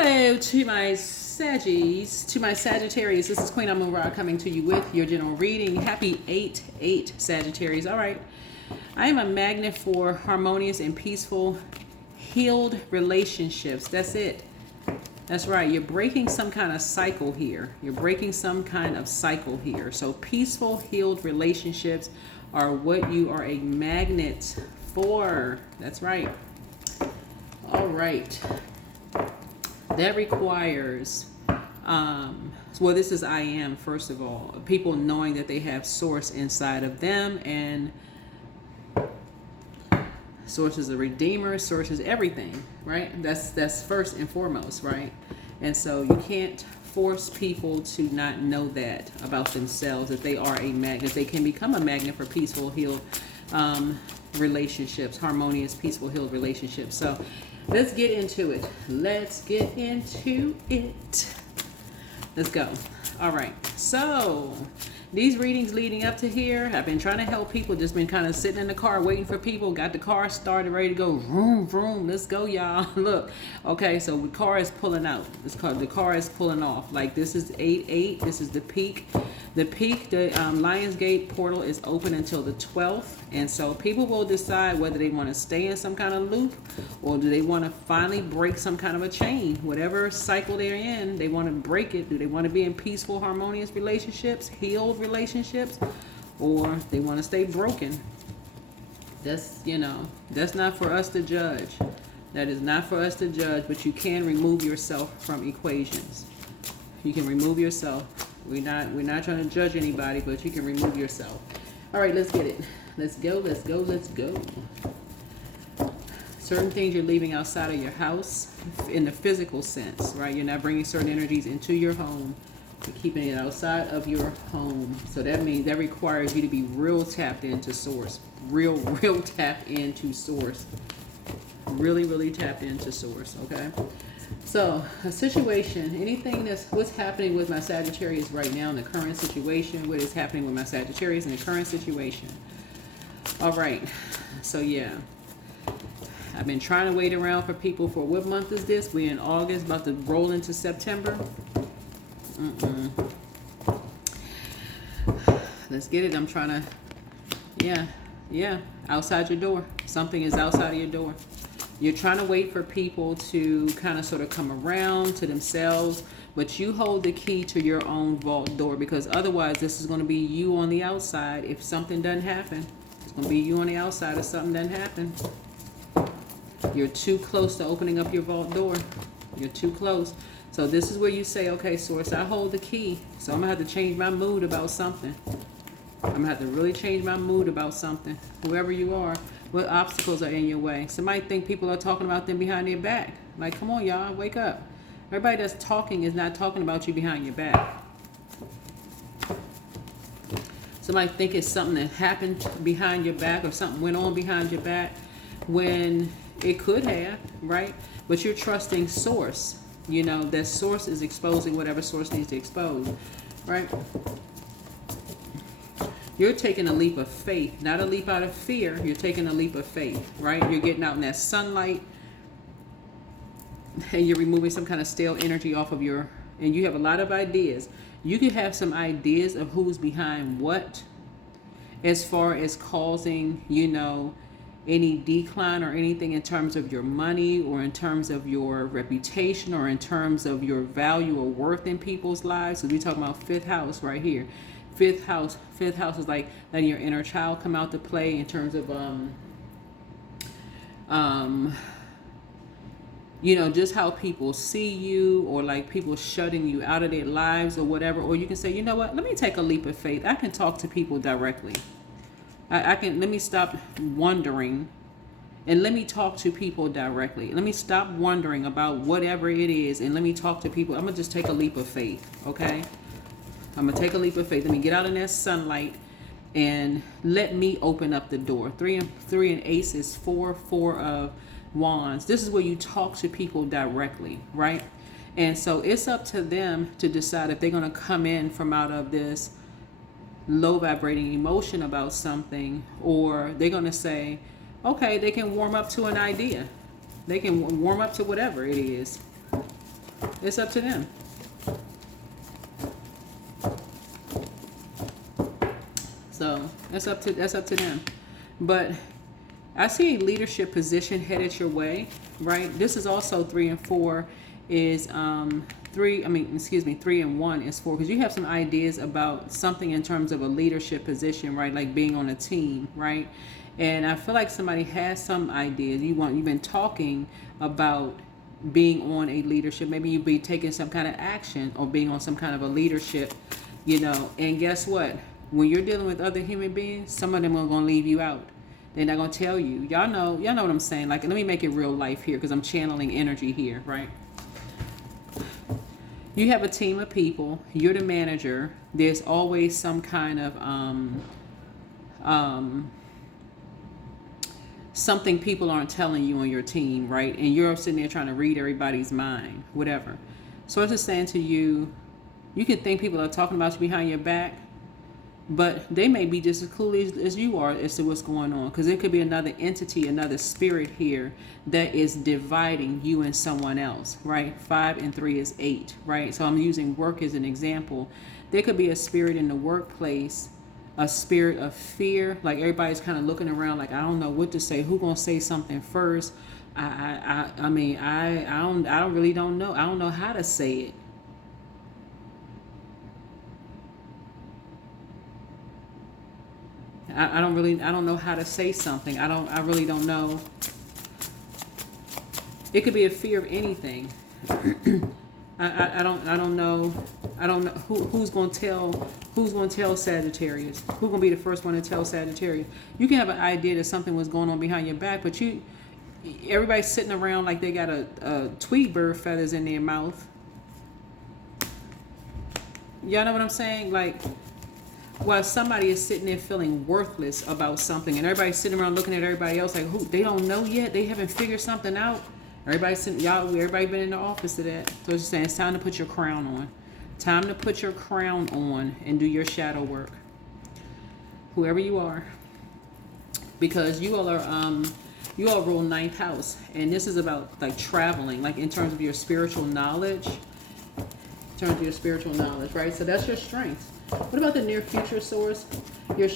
Hello to my Saggies, to my Sagittarius. This is Queen Amun Ra coming to you with your general reading. Happy 8/8 Sagittarius. All right. I am a magnet for harmonious and peaceful, healed relationships. That's it. That's right. You're breaking some kind of cycle here. You're breaking some kind of cycle here. So peaceful, healed relationships are what you are a magnet for. That's right. All right. That requires, well, this is I am, first of all, people knowing that they have source inside of them, and source is a redeemer, source is everything, right? That's first and foremost, right? And so you can't force people to not know that about themselves, that they are a magnet. They can become a magnet for peaceful, healed relationships, harmonious, peaceful, healed relationships. So let's get into it. Let's get into it. Let's go. All right. So these readings leading up to here, I've been trying to help people, just been kind of sitting in the car waiting for people, got the car started, ready to go. Vroom, vroom. Let's go, y'all. Look. Okay, so the car is pulling out. The car is pulling off. Like this is 8/8. This is the peak. The peak, the Lionsgate portal is open until the 12th. And so people will decide whether they want to stay in some kind of loop or do they want to finally break some kind of a chain. Whatever cycle they're in, they want to break it. Do they want to be in peaceful, harmonious relationships, healed relationships, or they want to stay broken? That's, that's not for us to judge. That is not for us to judge, but you can remove yourself from equations. You can remove yourself. We're not trying to judge anybody, but you can remove yourself. All right, let's get it. Let's go, let's go, let's go. Certain things you're leaving outside of your house in the physical sense, right? You're not bringing certain energies into your home. You're keeping it outside of your home. So that means that requires you to be real tapped into source. Real tapped into source. Really tapped into source, okay? So a situation, what's happening with my Sagittarius right now in the current situation, what is happening with my Sagittarius in the current situation. All right, so yeah, I've been trying to wait around for people for, what month is this? We're in August, about to roll into September. Let's get it. I'm trying to, yeah, outside your door. Something is outside of your door. You're trying to wait for people to kind of sort of come around to themselves, but you hold the key to your own vault door, because otherwise this is going to be you on the outside if something doesn't happen. It's going to be you on the outside if something doesn't happen. You're too close to opening up your vault door. You're too close. So this is where you say, okay, source, I hold the key, so I'm going to have to change my mood about something. I'm going to have to really change my mood about something. Whoever you are, what obstacles are in your way? Somebody think people are talking about them behind their back. Like, come on, y'all, wake up. Everybody that's talking is not talking about you behind your back. Somebody think it's something that happened behind your back or something went on behind your back when it could have, right? But you're trusting source. That source is exposing whatever source needs to expose, right? You're taking a leap of faith, not a leap out of fear. You're taking a leap of faith, right? You're getting out in that sunlight and you're removing some kind of stale energy off of and you have a lot of ideas. You could have some ideas of who's behind what as far as causing, any decline or anything in terms of your money or in terms of your reputation or in terms of your value or worth in people's lives. So we're talking about fifth house right here. Fifth house is like letting your inner child come out to play in terms of just how people see you, or like people shutting you out of their lives or whatever. Or you can say, you know what, let me take a leap of faith. I can talk to people directly. Let me stop wondering and let me talk to people directly. Let me stop wondering about whatever it is and let me talk to people. I'm gonna just take a leap of faith, okay? I'm going to take a leap of faith. Let me get out in that sunlight and let me open up the door. Three and ace is four of wands. This is where you talk to people directly, right? And so it's up to them to decide if they're going to come in from out of this low vibrating emotion about something, or they're going to say, okay, they can warm up to an idea. They can warm up to whatever it is. It's up to them. So that's up to them. But I see a leadership position headed your way, right? This is also 3 and 4 is 3 and 1 is 4, because you have some ideas about something in terms of a leadership position, right? Like being on a team, right? And I feel like somebody has some ideas. You've been talking about being on a leadership. Maybe you'll be taking some kind of action or being on some kind of a leadership, and guess what? When you're dealing with other human beings, some of them are going to leave you out. They're not going to tell you. Y'all know what I'm saying. Like, let me make it real life here, because I'm channeling energy here, right? You have a team of people. You're the manager. There's always some kind of something people aren't telling you on your team, right? And you're sitting there trying to read everybody's mind, whatever. So I'm just saying to you, you can think people are talking about you behind your back, but they may be just as clueless as you are as to what's going on, because there could be another entity, another spirit here that is dividing you and someone else, right? 5 and 3 is 8, right? So I'm using work as an example. There could be a spirit in the workplace, a spirit of fear, like everybody's kind of looking around like, I don't know what to say, who gonna say something first. I really don't know. I don't know how to say it. I don't know how to say something. I really don't know. It could be a fear of anything. I don't know who's going to tell Sagittarius. Who's going to be the first one to tell Sagittarius? You can have an idea that something was going on behind your back, but everybody's sitting around like they got a tweed bird feathers in their mouth. Y'all know what I'm saying? Like, while somebody is sitting there feeling worthless about something, and everybody's sitting around looking at everybody else like, who, they don't know yet, they haven't figured something out. Everybody been in the office of that. So it's just saying, it's time to put your crown on. Time to put your crown on and do your shadow work. Whoever you are. Because you all rule 9th house. And this is about like traveling, like in terms of your spiritual knowledge. Right? So that's your strength. What about the near future source? Your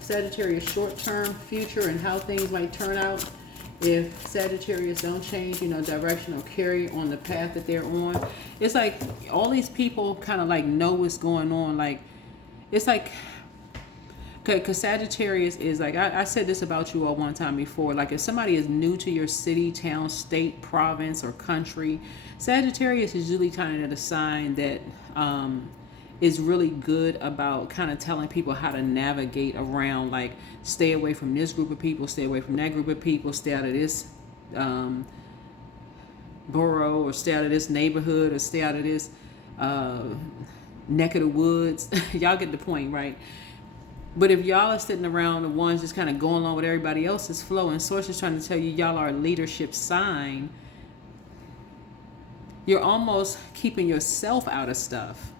Sagittarius short-term future and how things might turn out if Sagittarius don't change, direction or carry on the path that they're on. It's like all these people kind of like know what's going on. Like, it's like, because Sagittarius is like, I said this about you all one time before. Like, if somebody is new to your city, town, state, province, or country, Sagittarius is usually kind of the sign that is really good about kind of telling people how to navigate around, like stay away from this group of people, stay away from that group of people, stay out of this borough, or stay out of this neighborhood, or stay out of this neck of the woods. Y'all get the point, right? But if y'all are sitting around the ones just kind of going along with everybody else's flow, and Source is trying to tell you y'all are a leadership sign, you're almost keeping yourself out of stuff.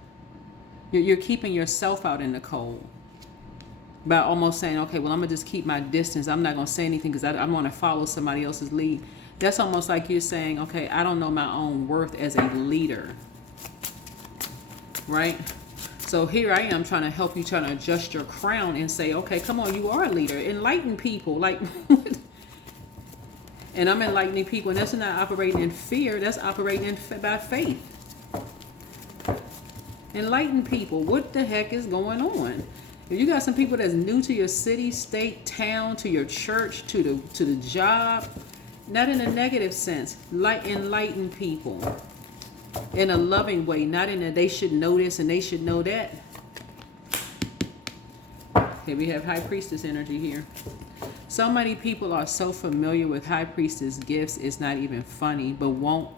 You're keeping yourself out in the cold by almost saying, okay, well, I'm going to just keep my distance. I'm not going to say anything because I want to follow somebody else's lead. That's almost like you're saying, okay, I don't know my own worth as a leader, right? So here I am trying to help you, trying to adjust your crown and say, okay, come on, you are a leader. Enlighten people. Like, and I'm enlightening people. And that's not operating in fear. That's operating by faith. Enlighten people. What the heck is going on? If you got some people that's new to your city, state, town, to your church, to the job, not in a negative sense, enlighten people in a loving way, not in a they should know this and they should know that. Okay, we have High Priestess energy here. So many people are so familiar with High Priestess gifts, it's not even funny, but won't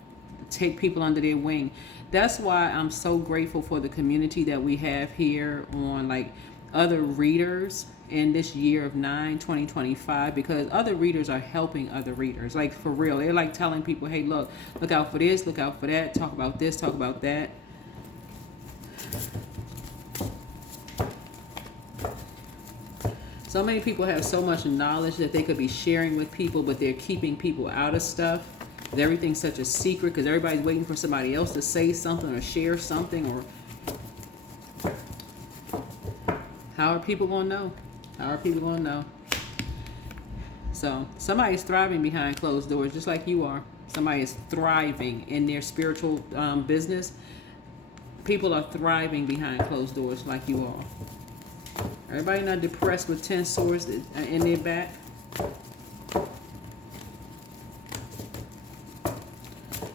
take people under their wing. That's why I'm so grateful for the community that we have here on like other readers in this year of 2025, because other readers are helping other readers. Like, for real. They're like telling people, hey, look out for this, look out for that, talk about this, talk about that. So many people have so much knowledge that they could be sharing with people, but they're keeping people out of stuff. Is everything such a secret because everybody's waiting for somebody else to say something or share something? Or how are people going to know? How are people going to know? So somebody's thriving behind closed doors, just like you are. Somebody is thriving in their spiritual business. People are thriving behind closed doors like you are. Everybody not depressed with 10 swords in their back.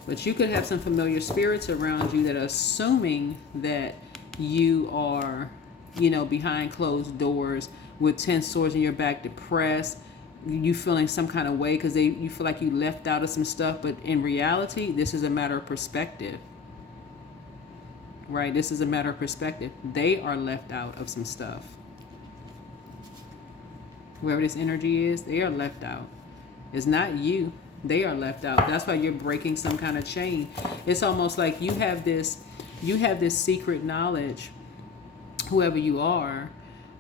But you could have some familiar spirits around you that are assuming that you are, you know, behind closed doors with 10 swords in your back, depressed. You feeling some kind of way because you feel like you left out of some stuff. But in reality, this is a matter of perspective. Right? This is a matter of perspective. They are left out of some stuff. Whoever this energy is, they are left out. It's not you. They are left out. That's why you're breaking some kind of chain. It's almost like you have this secret knowledge, whoever you are,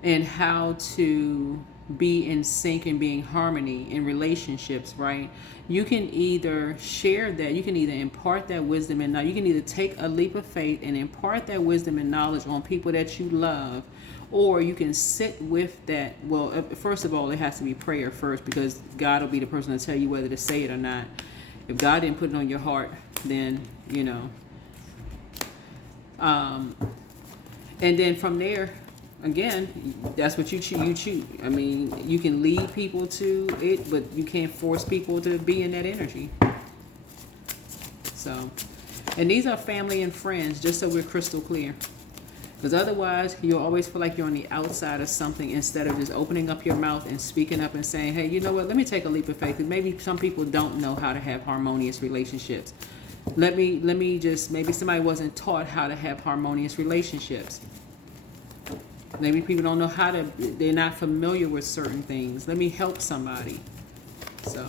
and how to be in sync and be in harmony in relationships, right? You can either share that, you can either impart that wisdom and knowledge. You can either take a leap of faith and impart that wisdom and knowledge on people that you love, or you can sit with that. Well, first of all, it has to be prayer first, because God will be the person to tell you whether to say it or not. If God didn't put it on your heart, then, you know. And then from there, again, that's what you choose. I mean, you can lead people to it, but you can't force people to be in that energy. So, and these are family and friends, just so we're crystal clear. Because otherwise, you'll always feel like you're on the outside of something instead of just opening up your mouth and speaking up and saying, hey, you know what, let me take a leap of faith. Because maybe some people don't know how to have harmonious relationships. Let me just, maybe somebody wasn't taught how to have harmonious relationships. Maybe people don't know how to, they're not familiar with certain things. Let me help somebody. So,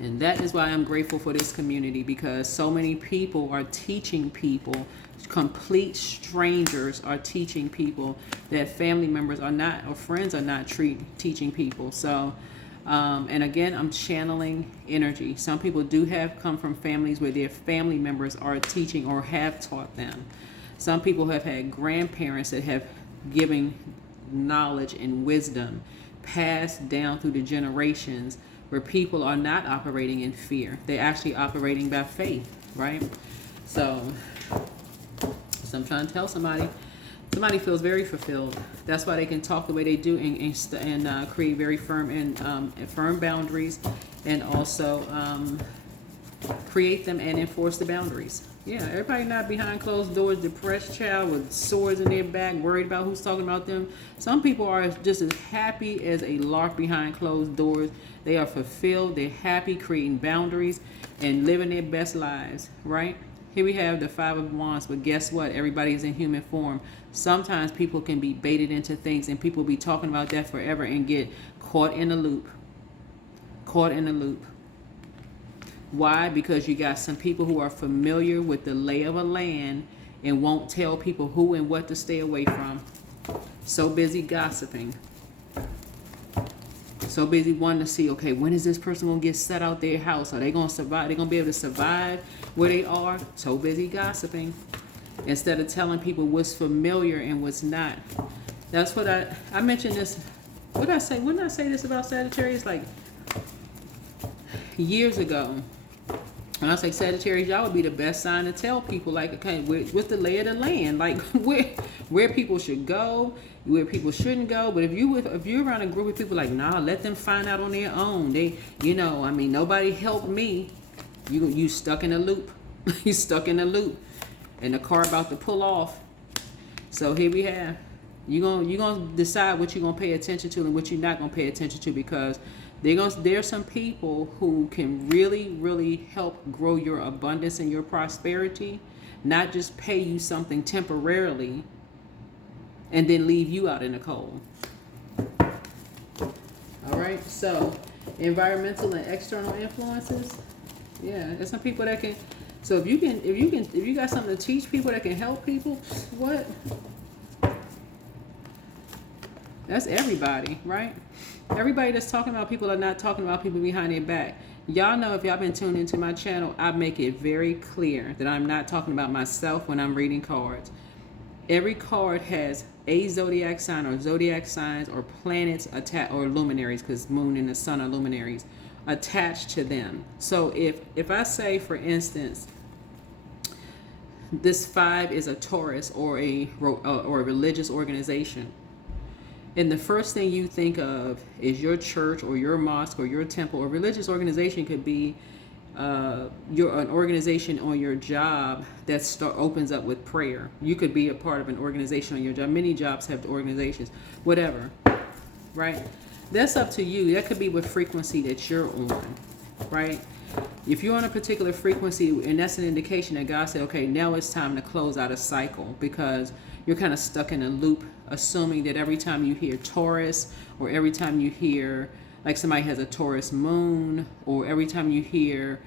and that is why I'm grateful for this community, because so many people are teaching people, complete strangers are teaching people that family members are not, or friends are not teaching people. So, and again, I'm channeling energy. Some people do come from families where their family members are teaching or have taught them. Some people have had grandparents that have given knowledge and wisdom passed down through the generations, where people are not operating in fear. They're actually operating by faith, right? So I'm trying to tell somebody feels very fulfilled. That's why they can talk the way they do and create very firm and firm boundaries, and also create them and enforce the boundaries. Yeah, everybody not behind closed doors, depressed child with swords in their back, worried about who's talking about them. Some people are just as happy as a lark behind closed doors. They are fulfilled, they're happy, creating boundaries and living their best lives, right? Here we have the Five of Wands, but guess what? Everybody is in human form. Sometimes people can be baited into things, and people be talking about that forever and get caught in a loop. Caught in a loop. Why? Because you got some people who are familiar with the lay of a land and won't tell people who and what to stay away from. So busy gossiping. So busy wanting to see, okay, when is this person going to get set out their house? Are they going to survive? They're going to be able to survive where they are? So busy gossiping. Instead of telling people what's familiar and what's not. That's what I mentioned this. What did I say? Wouldn't I say this about Sagittarius? Like years ago. And I say, Sagittarius, y'all would be the best sign to tell people, like, okay, with the lay of the land, like where people should go, where people shouldn't go. But if you're around a group of people, like, nah, let them find out on their own. They, you know, I mean, nobody helped me. You stuck in a loop. You stuck in a loop, and the car about to pull off. So here we have. You're gonna decide what you're gonna pay attention to and what you're not gonna pay attention to, because there's some people who can really, really help grow your abundance and your prosperity, not just pay you something temporarily and then leave you out in the cold. All right, so environmental and external influences. Yeah, there's some people that can. So if you got something to teach people that can help people, what? That's everybody, right? Everybody that's talking about people are not talking about people behind their back. Y'all know, if y'all been tuned into my channel, I make it very clear that I'm not talking about myself when I'm reading cards. Every card has a zodiac sign or zodiac signs or planets attached, or luminaries, because moon and the sun are luminaries attached to them. So if I say, for instance, this 5 is a Taurus or a religious organization, and the first thing you think of is your church or your mosque or your temple, or religious organization could be an organization on your job that opens up with prayer. You could be a part of an organization on your job. Many jobs have organizations, whatever, right? That's up to you. That could be what frequency that you're on, right? If you're on a particular frequency, and that's an indication that God said, okay, now it's time to close out a cycle, because you're kind of stuck in a loop, assuming that every time you hear Taurus, or every time you hear like somebody has a Taurus moon, or every time you hear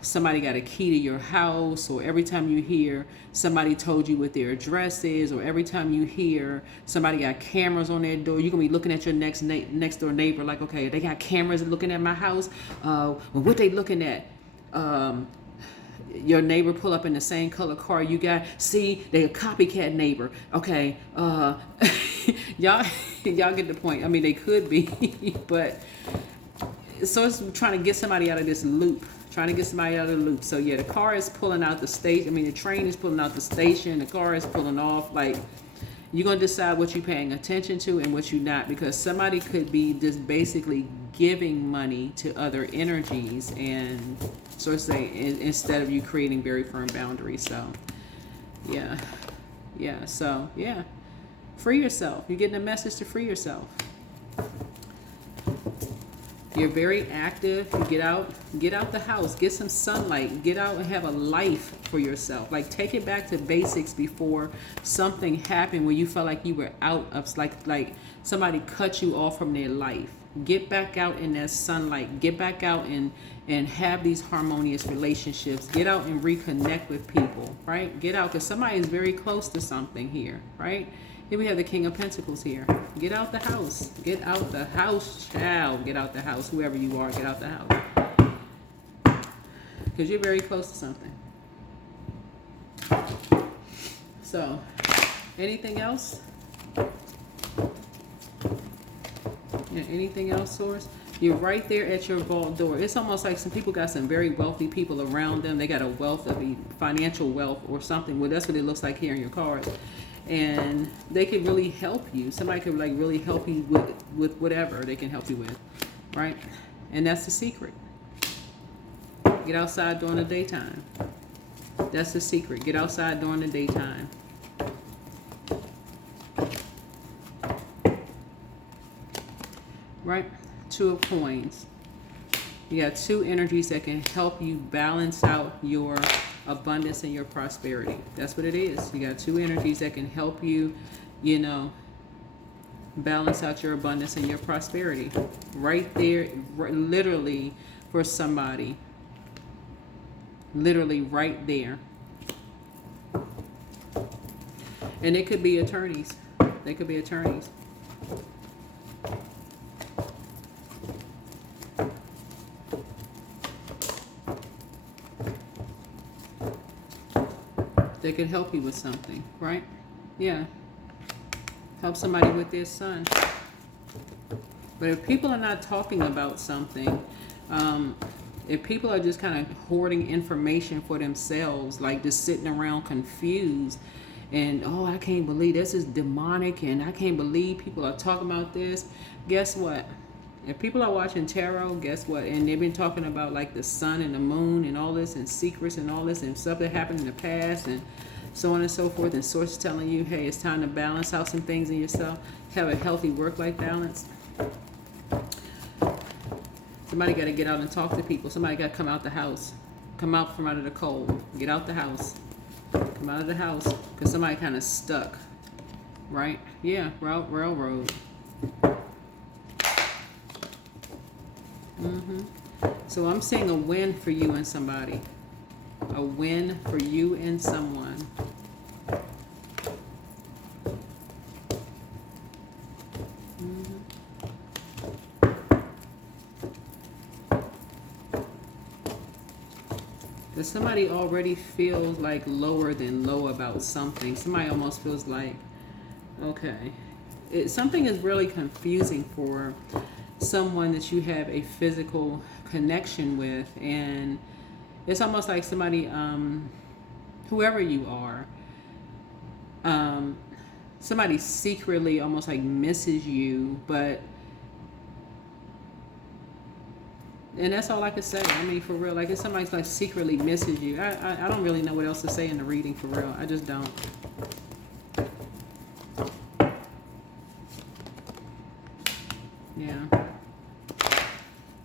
somebody got a key to your house, or every time you hear somebody told you what their address is, or every time you hear somebody got cameras on their door, you're gonna be looking at your next door neighbor like, okay, they got cameras looking at my house. Well, what they looking at? Your neighbor pull up in the same color car you got. See, they a copycat neighbor. Okay, y'all get the point. I mean, they could be, but so it's trying to get somebody out of this loop. Trying to get somebody out of the loop. So yeah, the car is pulling out the station. I mean, the train is pulling out the station. The car is pulling off. Like, you're going to decide what you're paying attention to and what you're not, because somebody could be just basically giving money to other energies, and so to say, instead of you creating very firm boundaries. So yeah, so yeah, free yourself. You're getting a message to free yourself. You're very active. You get out the house, get some sunlight, get out and have a life for yourself. Like, take it back to basics before something happened where you felt like you were out of, like somebody cut you off from their life. Get back out in that sunlight. Get back out and have these harmonious relationships. Get out and reconnect with people, right? Get out, because somebody is very close to something here, right? Here we have the King of Pentacles here. Get out the house. Get out the house, child. Get out the house. Whoever you are, get out the house. Because you're very close to something. So, anything else? Yeah, anything else, Source? You're right there at your vault door. It's almost like some people got some very wealthy people around them. They got a wealth of financial wealth or something. Well, that's what it looks like here in your cards. And they could really help you. Somebody could like really help you with whatever they can help you with, right? And that's the secret. Get outside during the daytime. That's the secret. Get outside during the daytime. Right? 2 of Coins. You got 2 energies that can help you balance out your abundance and your prosperity. That's what it is. You got 2 energies that can help you, balance out your abundance and your prosperity. Right there, literally, for somebody. Literally right there. And it could be attorneys. They could be attorneys. They could help you with something, right? Yeah. Help somebody with their son. But if people are not talking about something, if people are just kind of hoarding information for themselves, like just sitting around confused, and oh, I can't believe this is demonic, and I can't believe people are talking about this. Guess what? If people are watching tarot, guess what? And they've been talking about like the sun and the moon and all this, and secrets and all this, and stuff that happened in the past, and so on and so forth, and sources telling you, hey, it's time to balance out some things in yourself. Have a healthy work-life balance. Somebody got to get out and talk to people. Somebody got to come out the house. Come out from out of the cold. Get out the house. Come out of the house. Because somebody kind of stuck. Right? Yeah, railroad. So I'm seeing a win for you and somebody. A win for you and someone. but somebody already feels like lower than low about something. Somebody almost feels like, okay, something is really confusing for someone that you have a physical connection with, and it's almost like somebody, whoever you are, somebody secretly almost like misses you, but, and that's all I could say. I mean, for real, like if somebody's like secretly misses you, I don't really know what else to say in the reading, for real. I just don't. Yeah.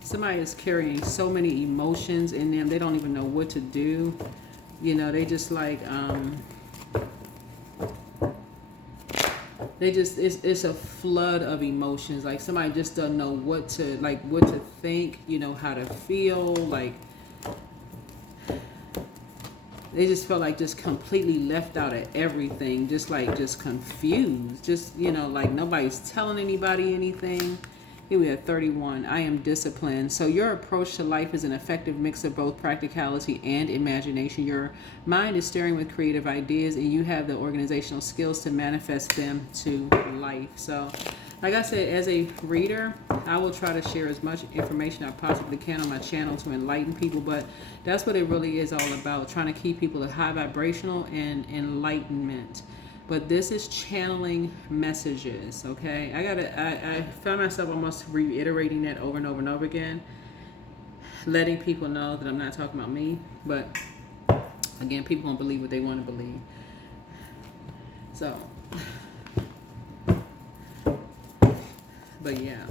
Somebody is carrying so many emotions in them, they don't even know what to do. You know, they just like, they just, it's a flood of emotions. Like somebody just doesn't know what to, like what to think, you know, how to feel. Like they just felt like just completely left out of everything. Just like, just confused. Just, you know, like nobody's telling anybody anything. Here we have 31. I am disciplined. So your approach to life is an effective mix of both practicality and imagination. Your mind is stirring with creative ideas, and you have the organizational skills to manifest them to life. So, like I said, as a reader, I will try to share as much information I possibly can on my channel to enlighten people, but that's what it really is all about, trying to keep people at high vibrational and enlightenment. But this is channeling messages, okay? I found myself almost reiterating that over and over and over again, letting people know that I'm not talking about me, but again, people don't believe what they want to believe. So, but yeah.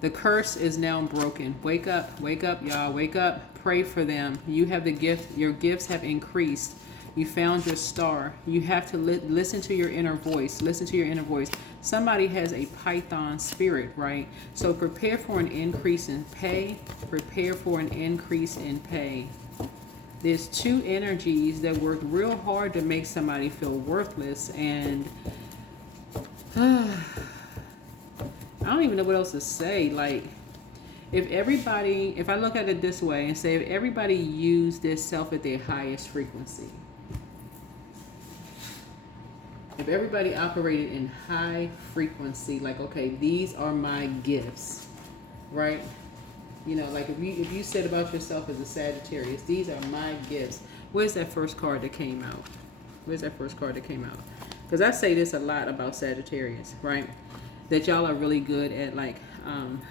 The curse is now broken. Wake up, y'all. Wake up. Pray for them. You have the gift. Your gifts have increased. You found your star. You have to listen to your inner voice. Listen to your inner voice. Somebody has a Python spirit, right? So prepare for an increase in pay. Prepare for an increase in pay. There's two energies that work real hard to make somebody feel worthless, and I don't even know what else to say. Like, if I look at it this way and say, if everybody used their self at their highest frequency, if everybody operated in high frequency, like, okay, these are my gifts, right? You know, like if you said about yourself as a Sagittarius, these are my gifts. Where's that first card that came out? Where's that first card that came out? Because I say this a lot about Sagittarius, right? That y'all are really good at like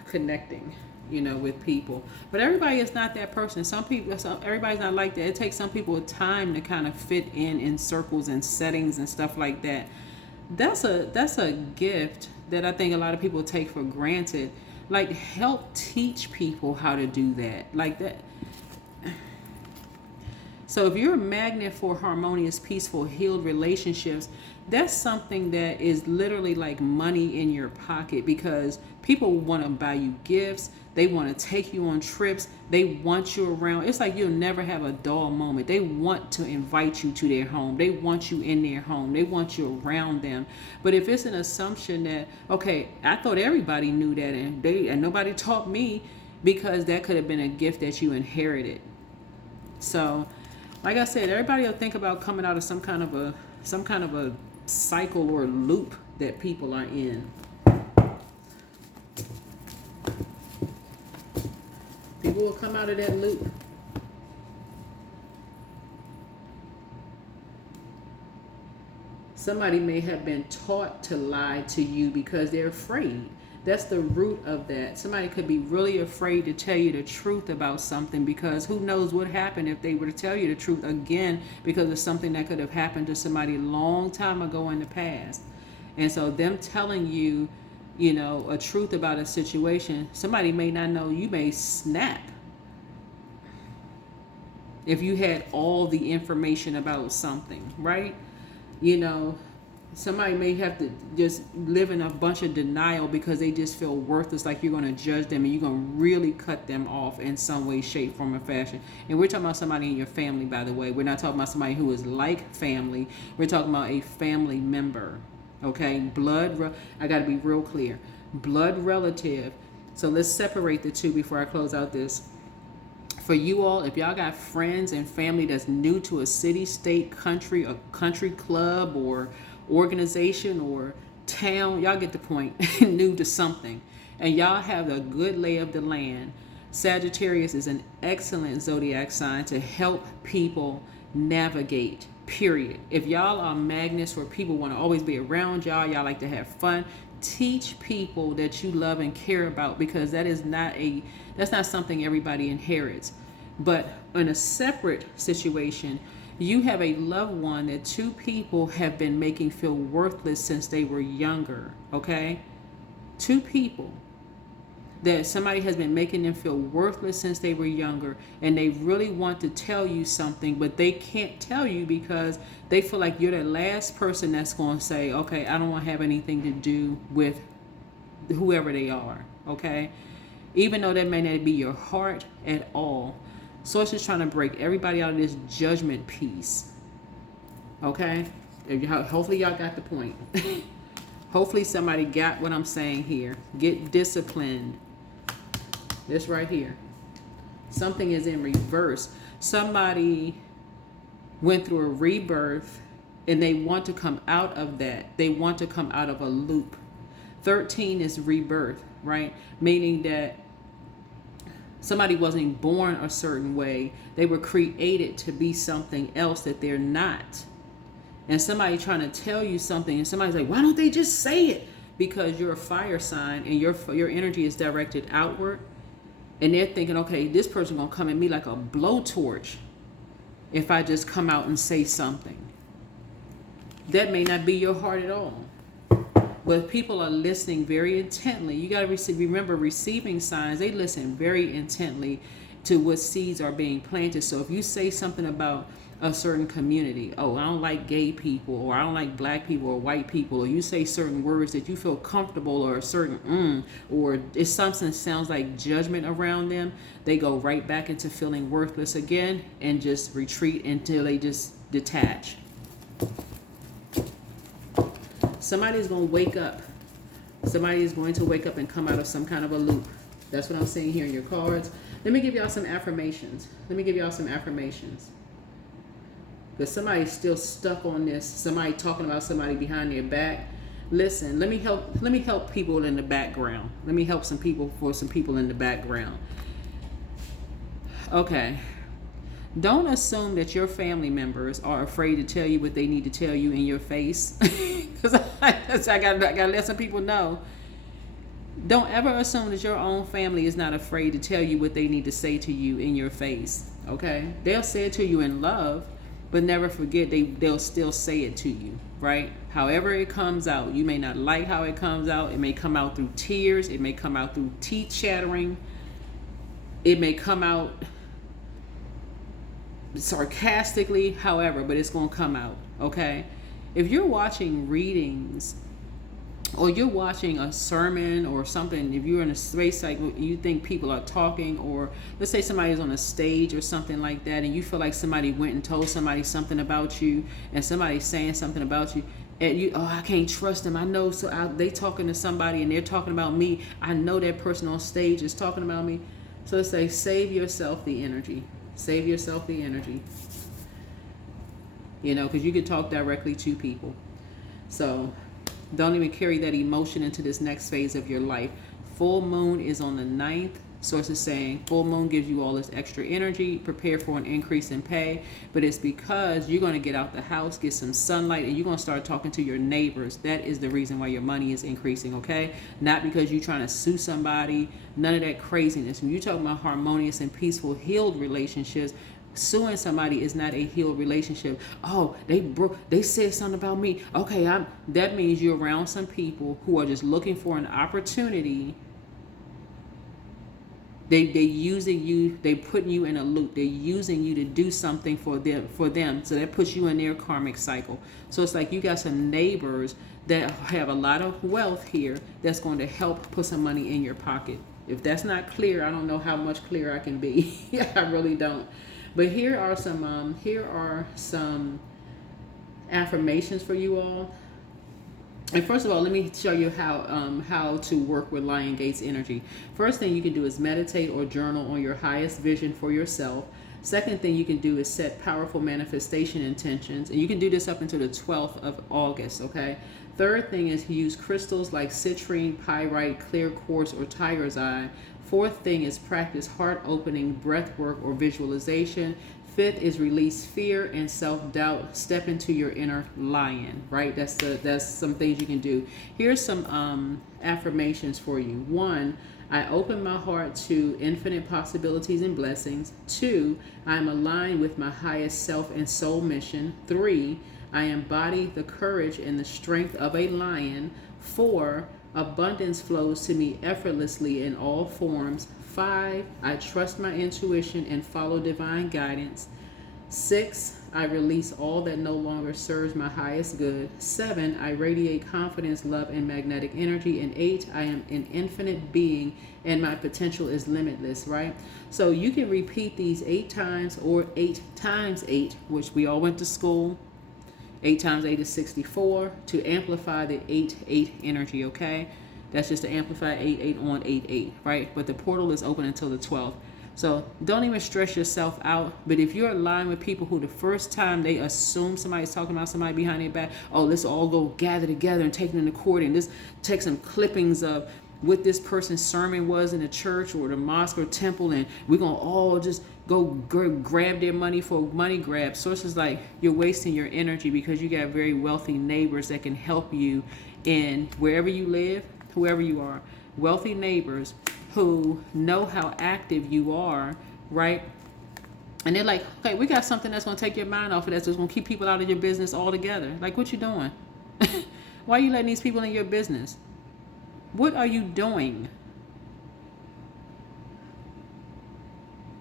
connecting, you know, with people. But everybody is not that person. Everybody's not like that. It takes some people time to kind of fit in circles and settings and stuff like that. That's a gift that I think a lot of people take for granted. Like, help teach people how to do that. Like that. So if you're a magnet for harmonious, peaceful, healed relationships, that's something that is literally like money in your pocket, because people want to buy you gifts. They want to take you on trips. They want you around. It's like you'll never have a dull moment. They want to invite you to their home. They want you in their home. They want you around them. But if it's an assumption that, okay, I thought everybody knew that and nobody taught me, because that could have been a gift that you inherited. So, like I said, everybody will think about coming out of some kind of a cycle or loop that people are in. People will come out of that loop. Somebody may have been taught to lie to you because they're afraid. That's the root of that. Somebody could be really afraid to tell you the truth about something, because who knows what happened if they were to tell you the truth again, because of something that could have happened to somebody a long time ago in the past. And so them telling you, you know, a truth about a situation, somebody may not know, you may snap if you had all the information about something, right? You know, somebody may have to just live in a bunch of denial because they just feel worthless, like you're going to judge them and you're going to really cut them off in some way, shape, form, or fashion. And we're talking about somebody in your family, by the way. We're not talking about somebody who is like family. We're talking about a family member, Okay, I got to be real clear. Blood relative. So let's separate the two before I close out this. For you all, if y'all got friends and family that's new to a city, state, country, a country club or organization or town, y'all get the point, new to something, and y'all have a good lay of the land, Sagittarius is an excellent zodiac sign to help people navigate, period. If y'all are magnets where people want to always be around y'all like to have fun, teach people that you love and care about, because that's not something everybody inherits. But in a separate situation, you have a loved one that two people have been making feel worthless since they were younger, okay? Two people that somebody has been making them feel worthless since they were younger, and they really want to tell you something, but they can't tell you because they feel like you're the last person that's going to say, okay, I don't want to have anything to do with whoever they are, okay? Even though that may not be your heart at all. Source is trying to break everybody out of this judgment piece, okay? Hopefully y'all got the point. Hopefully somebody got what I'm saying here. Get disciplined. This right here. Something is in reverse. Somebody went through a rebirth and they want to come out of that. They want to come out of a loop. 13 is rebirth, right? Meaning that somebody wasn't born a certain way. They were created to be something else that they're not. And somebody trying to tell you something, and somebody's like, why don't they just say it? Because you're a fire sign and your energy is directed outward. And they're thinking, okay, this person gonna come at me like a blowtorch if I just come out and say something. That may not be your heart at all. But people are listening very intently. You gotta remember, receiving signs, they listen very intently to what seeds are being planted. So if you say something about a certain community, oh, I don't like gay people, or I don't like black people or white people, or you say certain words that you feel comfortable, or a certain or if something sounds like judgment around them, they go right back into feeling worthless again and just retreat until they just detach. Somebody's going to wake up. Somebody is going to wake up and come out of some kind of a loop. That's what I'm seeing here in your cards. Let me give y'all some affirmations. Because somebody's still stuck on this. Somebody talking about somebody behind their back. Listen, let me help people in the background. Let me help some people in the background. Okay. Don't assume that your family members are afraid to tell you what they need to tell you in your face. Because I gotta let some people know. Don't ever assume that your own family is not afraid to tell you what they need to say to you in your face. Okay? They'll say it to you in love, but never forget they'll still say it to you, right? However it comes out. You may not like how it comes out. It may come out through tears. It may come out through teeth chattering. It may come out sarcastically, however, but it's going to come out, okay? If you're watching readings or you're watching a sermon or something, if you're in a space like you think people are talking, or let's say somebody's on a stage or something like that, and you feel like somebody went and told somebody something about you, and somebody's saying something about you, and you, I can't trust them. I know, they talking to somebody and they're talking about me. I know that person on stage is talking about me. So let's say, save yourself the energy. Save yourself the energy. You know, because you can talk directly to people. So don't even carry that emotion into this next phase of your life. Full moon is on the 9th. Source is saying full moon gives you all this extra energy. Prepare for an increase in pay. But it's because you're going to get out the house, get some sunlight, and you're going to start talking to your neighbors. That is the reason why your money is increasing, okay? Not because you're trying to sue somebody. None of that craziness. When you're talking about harmonious and peaceful, healed relationships, suing somebody is not a healed relationship. Oh, they said something about me. Okay, that means you're around some people who are just looking for an opportunity. They using you, they putting you in a loop. They're using you to do something for them. So that puts you in their karmic cycle. So it's like you got some neighbors that have a lot of wealth here that's going to help put some money in your pocket. If that's not clear, I don't know how much clearer I can be. I really don't. But here are some affirmations for you all. And first of all, let me show you how to work with Lion Gates energy. First thing you can do is meditate or journal on your highest vision for yourself. Second thing you can do is set powerful manifestation intentions, and you can do this up until the 12th of August, okay? Third thing is use crystals like citrine, pyrite, clear quartz, or tiger's eye. Fourth thing is practice heart opening breath work or visualization. Fifth is release fear and self-doubt. Step into your inner lion, right? That's some things you can do. Here's some affirmations for you. 1, I open my heart to infinite possibilities and blessings. 2, I am aligned with my highest self and soul mission. 3, I embody the courage and the strength of a lion. 4, abundance flows to me effortlessly in all forms. 5, I trust my intuition and follow divine guidance. 6, I release all that no longer serves my highest good. 7, I radiate confidence, love, and magnetic energy. And 8, I am an infinite being and my potential is limitless, right? So you can repeat these 8 times or 8 times 8, which we all went to school. 8 times 8 is 64 to amplify the 8-8 energy, okay? That's just to amplify 8-8 on 8-8, right? But the portal is open until the 12th. So don't even stress yourself out. But if you're aligned with people who the first time they assume somebody's talking about somebody behind their back, oh, let's all go gather together and take them to court and let's take some clippings of what this person's sermon was in the church or the mosque or temple, and we're going to all just go grab their money for money grab. Sources like you're wasting your energy because you got very wealthy neighbors that can help you in wherever you live, whoever you are. Wealthy neighbors who know how active you are, right? And they're like, okay, we got something that's going to take your mind off of that, that's going to keep people out of your business altogether. Like, what you doing? Why are you letting these people in your business? What are you doing?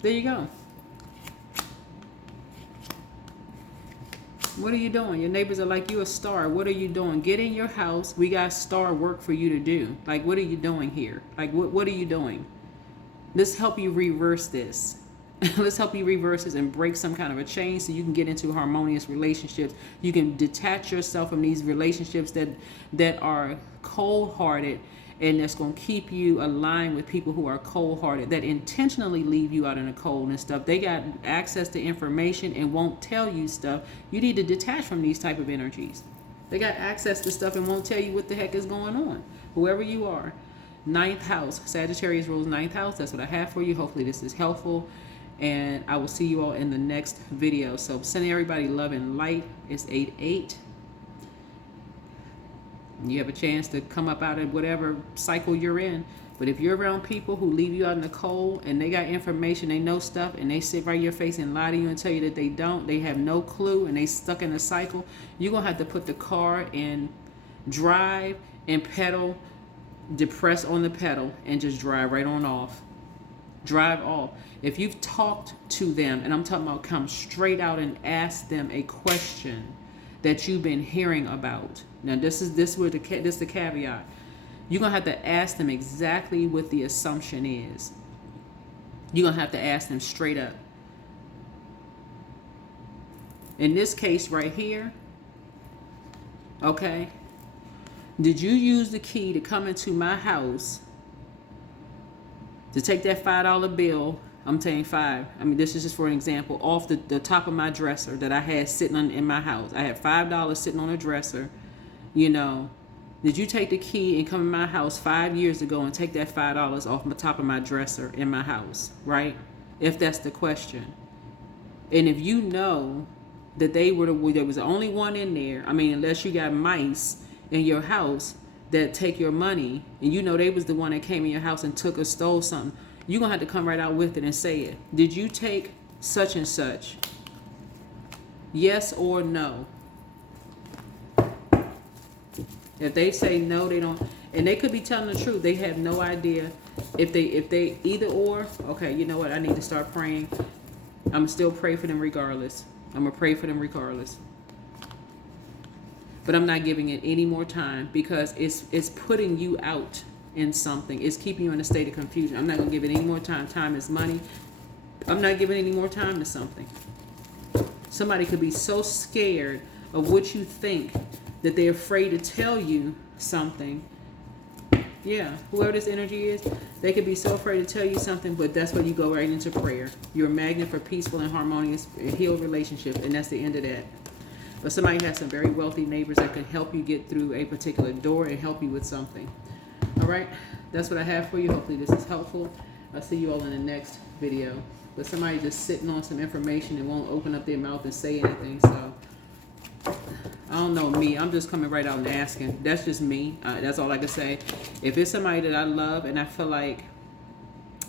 There you go. What are you doing? Your neighbors are like, you a star. What are you doing? Get in your house. We got star work for you to do. Like, what are you doing here? Like, what are you doing? Let's help you reverse this. Let's help you reverse this and break some kind of a chain so you can get into harmonious relationships. You can detach yourself from these relationships that are cold-hearted, and that's going to keep you aligned with people who are cold-hearted, that intentionally leave you out in the cold and stuff. They got access to information and won't tell you stuff. You need to detach from these type of energies. They got access to stuff and won't tell you what the heck is going on. Whoever you are. 9th house. Sagittarius rules 9th house. That's what I have for you. Hopefully this is helpful. And I will see you all in the next video. So sending everybody love and light. It's 8-8. You have a chance to come up out of whatever cycle you're in. But if you're around people who leave you out in the cold and they got information, they know stuff, and they sit right in your face and lie to you and tell you that they don't, they have no clue, and they stuck in a cycle, you're going to have to put the car in drive and pedal, depress on the pedal, and just drive right on off. Drive off. If you've talked to them, and I'm talking about come straight out and ask them a question that you've been hearing about. Now this is the caveat. You're gonna have to ask them exactly what the assumption is. You're gonna have to ask them straight up. In this case right here, okay, did you use the key to come into my house to take that $5 bill? I'm saying 5. I mean, this is just for an example. Off the top of my dresser that I had sitting in my house. I had $5 sitting on a dresser. You know, did you take the key and come in my house 5 years ago and take that $5 off the top of my dresser in my house, right? If that's the question. And if you know that there was the only one in there, I mean, unless you got mice in your house that take your money, and you know they was the one that came in your house and took or stole something, you're going to have to come right out with it and say it. Did you take such and such? Yes or no? If they say no, they don't, and they could be telling the truth. They have no idea. If they either or, okay, you know what? I need to start praying. I'm still pray for them regardless. I'm going to pray for them regardless. But I'm not giving it any more time because it's putting you out in something. It's keeping you in a state of confusion. I'm not going to give it any more time. Time is money. I'm not giving any more time to something. Somebody could be so scared of what you think that they're afraid to tell you something. Yeah, whoever this energy is, they could be so afraid to tell you something, but that's where you go right into prayer. You're a magnet for peaceful and harmonious, healed relationship, and that's the end of that. But somebody has some very wealthy neighbors that can help you get through a particular door and help you with something. All right, that's what I have for you. Hopefully this is helpful. I'll see you all in the next video. But somebody just sitting on some information and won't open up their mouth and say anything, so I don't know me. I'm just coming right out and asking. That's just me. That's all I can say. If it's somebody that I love and I feel like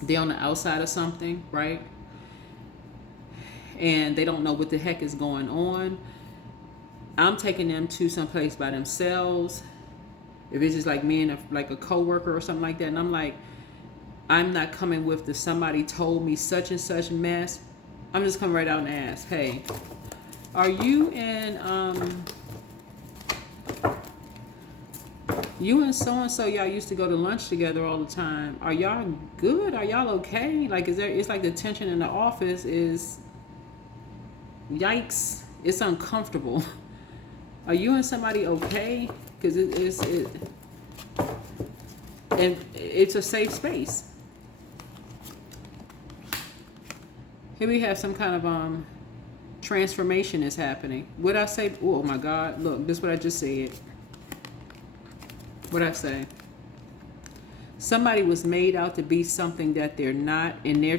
they're on the outside of something, right? And they don't know what the heck is going on, I'm taking them to some place by themselves. If it's just like me and like a coworker or something like that, and I'm like, I'm not coming with the somebody told me such and such mess. I'm just coming right out and ask, hey, are you and you and so-and-so, y'all used to go to lunch together all the time. Are y'all good? Are y'all okay? Like, it's like the tension in the office is, yikes, it's uncomfortable. Are you and somebody okay? Because and it's a safe space. Here we have some kind of transformation is happening. What I say? Oh my God! Look, this is what I just said. What I say? Somebody was made out to be something that they're not, and they're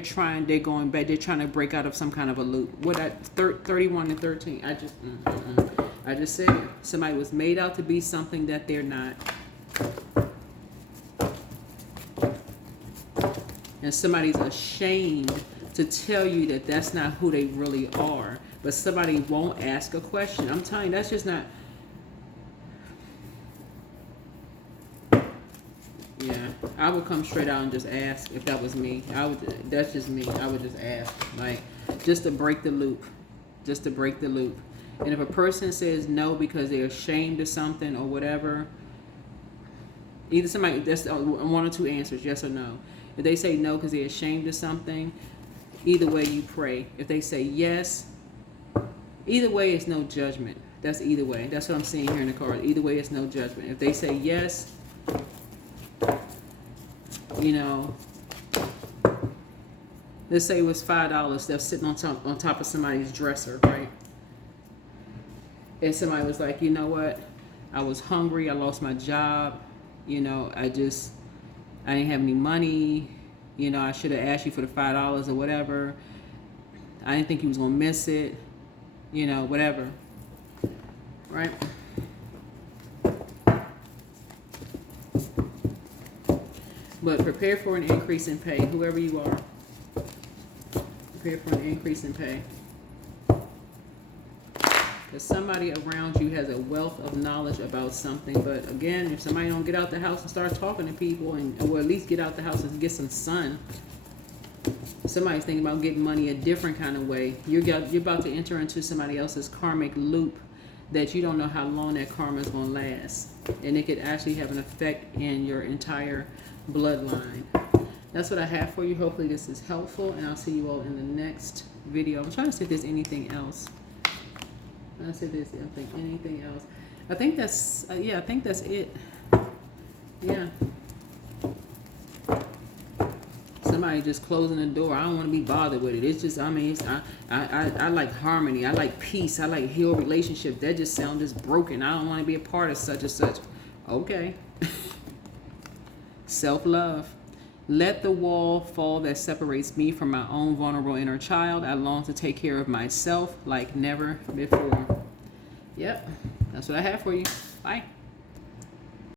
going back. They're trying to break out of some kind of a loop. What 31 and 13? I just said it. Somebody was made out to be something that they're not. And somebody's ashamed to tell you that that's not who they really are. But somebody won't ask a question. I'm telling you, that's just not. Yeah, I would come straight out and just ask if that was me. That's just me. I would just ask, like, just to break the loop. Just to break the loop. And if a person says no because they're ashamed of something or whatever, either somebody, that's one or two answers, yes or no. If they say no because they're ashamed of something, either way you pray. If they say yes, either way it's no judgment. That's either way. That's what I'm seeing here in the card. Either way it's no judgment. If they say yes, you know, let's say it was $5 that's sitting on top of somebody's dresser, right? And somebody was like, you know what? I was hungry. I lost my job. You know, I didn't have any money. You know, I should have asked you for the $5 or whatever. I didn't think you was going to miss it. You know, whatever. Right? But prepare for an increase in pay, whoever you are. Prepare for an increase in pay. Because somebody around you has a wealth of knowledge about something. But again, if somebody don't get out the house and start talking to people, or at least get out the house and get some sun, somebody's thinking about getting money a different kind of way. You're about to enter into somebody else's karmic loop that you don't know how long that karma is going to last. And it could actually have an effect in your entire bloodline. That's what I have for you. Hopefully this is helpful, and I'll see you all in the next video. I'm trying to see if there's anything else. I see this. I think anything else. I think that's yeah. I think that's it. Yeah. Somebody just closing the door. I don't want to be bothered with it. It's just. I mean, I like harmony. I like peace. I like healed relationship. That just sounds just broken. I don't want to be a part of such and such. Okay. Self-love. Let the wall fall that separates me from my own vulnerable inner child. I long to take care of myself like never before. Yep. That's what I have for you. Bye.